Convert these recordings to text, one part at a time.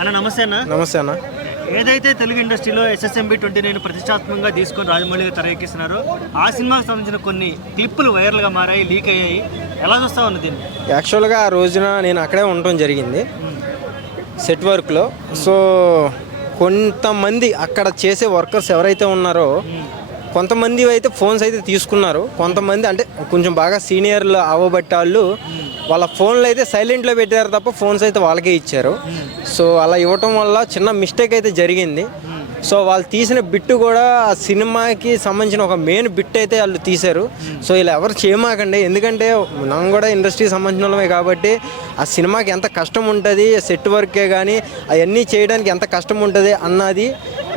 అన్న నమస్తే అన్న. నమస్తే అన్న. ఏదైతే తెలుగు ఇండస్ట్రీలో SSMB 29 ప్రతిష్టాత్మకంగా తీసుకొని రాజమౌళిగా తెరకెక్కిస్తున్నారో ఆ సినిమాకి సంబంధించిన కొన్ని క్లిప్పులు వైరల్గా మారాయి, లీక్ అయ్యాయి. ఎలా చూస్తా ఉన్నది దీన్ని? యాక్చువల్గా ఆ రోజున నేను అక్కడే ఉండటం జరిగింది సెట్ వర్క్లో. సో కొంతమంది అక్కడ చేసే వర్కర్స్ ఎవరైతే ఉన్నారో కొంతమంది అయితే ఫోన్స్ అయితే తీసుకున్నారు. కొంతమంది అంటే కొంచెం బాగా సీనియర్లు అవ్వబట్టే వాళ్ళు వాళ్ళ ఫోన్లు అయితే సైలెంట్లో పెట్టారు తప్ప ఫోన్స్ అయితే వాళ్ళకే ఇచ్చారు. సో అలా ఇవ్వటం వల్ల చిన్న మిస్టేక్ అయితే జరిగింది. సో వాళ్ళు తీసిన బిట్టు కూడా ఆ సినిమాకి సంబంధించిన ఒక మెయిన్ బిట్ అయితే వాళ్ళు తీశారు. సో ఇలా ఎవరు చేయమాకండి, ఎందుకంటే మనం కూడా ఇండస్ట్రీకి సంబంధించిన వాళ్ళమే కాబట్టి ఆ సినిమాకి ఎంత కష్టం ఉంటుంది, సెట్ వర్కే కానీ అవన్నీ చేయడానికి ఎంత కష్టం ఉంటుంది అన్నది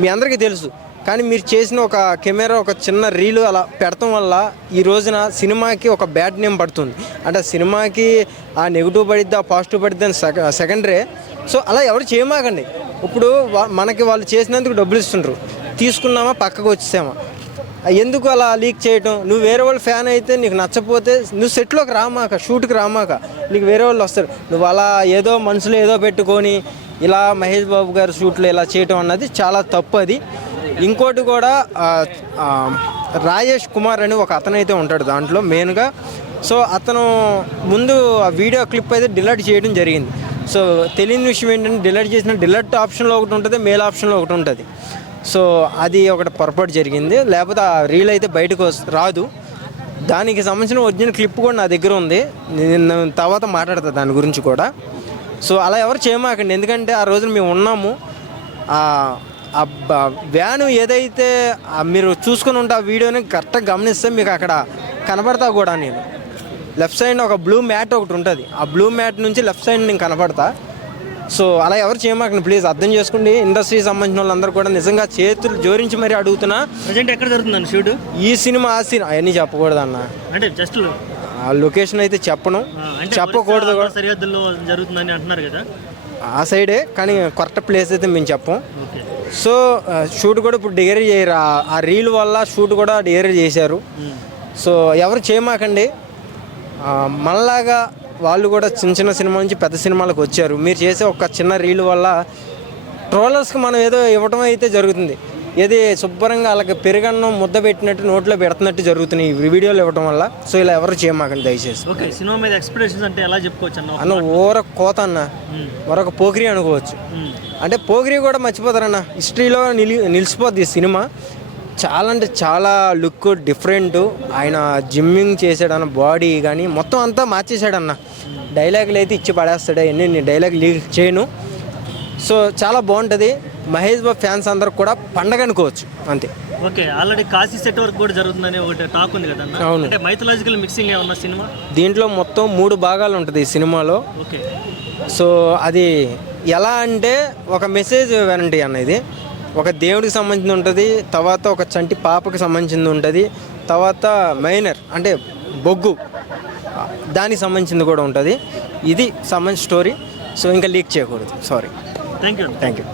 మీ అందరికీ తెలుసు. కానీ మీరు చేసిన ఒక కెమెరా ఒక చిన్న రీలు అలా పెడతాం వల్ల ఈ రోజున సినిమాకి ఒక బ్యాడ్ నేమ్ పడుతుంది. అంటే సినిమాకి ఆ నెగిటివ్ పడిద్ది, ఆ పాజిటివ్ పడిద్ది అని సెకండరీ. సో అలా ఎవరు చేయమాకండి. ఇప్పుడు మనకి వాళ్ళు చేసినందుకు డబ్బులు ఇస్తుండ్రు, తీసుకున్నామా పక్కకు వచ్చేసామా, ఎందుకు అలా లీక్ చేయటం? నువ్వు వేరే వాళ్ళ ఫ్యాన్ అయితే నీకు నచ్చపోతే నువ్వు సెట్లోకి రామాక, షూట్కి రామాక, నీకు వేరే వాళ్ళు వస్తారు. నువ్వు అలా ఏదో మనసులో ఏదో పెట్టుకొని ఇలా మహేష్ బాబు గారు షూట్లో ఇలా చేయటం అన్నది చాలా తప్పు. అది ఇంకోటి కూడా రాజేష్ కుమార్ అని ఒక అతనైతే ఉంటాడు దాంట్లో మెయిన్గా. సో అతను ముందు ఆ వీడియో క్లిప్ అయితే డిలీట్ చేయడం జరిగింది. సో తెలియని విషయం ఏంటంటే డిలీట్ చేసిన డిలీట్ ఆప్షన్లో ఒకటి ఉంటుంది, మెయిల్ ఆప్షన్లో ఒకటి ఉంటుంది. సో అది ఒకటి పొరపాటు జరిగింది, లేకపోతే ఆ రీల్ అయితే బయటకు రాదు. దానికి సంబంధించిన ఒరిజినల్ క్లిప్ కూడా నా దగ్గర ఉంది, నేను తర్వాత మాట్లాడతా దాని గురించి కూడా. సో అలా ఎవరు చేయమాకండి, ఎందుకంటే ఆ రోజున మేము ఉన్నాము. వ్యాను ఏదైతే మీరు చూసుకుని ఉంటే ఆ వీడియోని కరెక్ట్గా గమనిస్తే మీకు అక్కడ కనపడతా కూడా. నేను లెఫ్ట్ సైడ్ ఒక బ్లూ మ్యాట్ ఒకటి ఉంటుంది, ఆ బ్లూ మ్యాట్ నుంచి లెఫ్ట్ సైడ్ నేను కనపడతా. సో అలా ఎవరు చేయమాకండి ప్లీజ్, అర్థం చేసుకోండి. ఇండస్ట్రీకి సంబంధించిన వాళ్ళందరూ కూడా నిజంగా చేతులు జోడించి మరీ అడుగుతున్నా. ప్రజెంట్ ఎక్కడ జరుగుతుందండి షూట్? ఈ సినిమా ఆ సినిమా అవన్నీ చెప్పకూడదు అన్న, అంటే జస్ట్ ఆ లొకేషన్ అయితే చెప్పకూడదు కూడా. సరిహద్దుల్లో జరుగుతుందని అంటున్నారు కదా, ఆ సైడే, కానీ కరెక్ట్ ప్లేస్ అయితే మేము చెప్పం. సో షూట్ కూడా ఇప్పుడు డిగ్రీ చేయరు, ఆ రీల్ వల్ల షూట్ కూడా డిగ్రీ చేశారు. సో ఎవరు చేయమాకండి, మనలాగా వాళ్ళు కూడా చిన్న చిన్న సినిమా నుంచి పెద్ద సినిమాలకు వచ్చారు. మీరు చేసే ఒక చిన్న రీల్ వల్ల ట్రోలర్స్కి మనం ఏదో ఇవ్వటం అయితే జరుగుతుంది, ఏది శుభ్రంగా వాళ్ళకి పెరుగన్నం ముద్ద పెట్టినట్టు నోట్లో పెడుతున్నట్టు జరుగుతుంది ఈ వీడియోలు ఇవ్వడం వల్ల. సో ఇలా ఎవరు చేయమాకండి దయచేసి. ఓకే, సినిమా మీద ఎక్స్పెక్టేషన్స్ అంటే ఎలా చెప్పుకోవచ్చు అన్న? ఓర కోత అన్న, మరొక పోకిరి అనుకోవచ్చు. అంటే పోకిరి కూడా మర్చిపోతారన్న, హిస్టరీలో నిలిచిపోద్ది ఈ సినిమా. చాలా అంటే చాలా లుక్ డిఫరెంట్. ఆయన జిమ్మింగ్ చేశాడన్న, బాడీ కానీ మొత్తం అంతా మార్చేశాడన్న. డైలాగులు అయితే ఇచ్చి పడేస్తాడు, నేను డైలాగ్ లీక్ చేయను. సో చాలా బాగుంటుంది. మహేష్ బాబు ఫ్యాన్స్ అందరికి కూడా పండగ అనుకోవచ్చు అంతే. Okay, already Kashi set work కూడా జరుగుతుందని ఒకటి టాక్ ఉంది కదా? అవును. అంటే మైథలాజికల్ మిక్సింగ్ ఏమన్నా సినిమా? దీంట్లో మొత్తం 3 భాగాలు ఉంటుంది ఈ సినిమాలో. ఓకే, సో అది ఎలా అంటే ఒక మెసేజ్ వినండి అన్న. ఇది ఒక దేవుడికి సంబంధించి ఉంటుంది, తర్వాత ఒక చంటి పాపకి సంబంధించింది ఉంటుంది, తర్వాత మైనర్ అంటే బొగ్గు దానికి సంబంధించింది కూడా ఉంటుంది. ఇది సంబంధించిన స్టోరీ. సో ఇంకా లీక్ చేయకూడదు, సారీ. Thank you.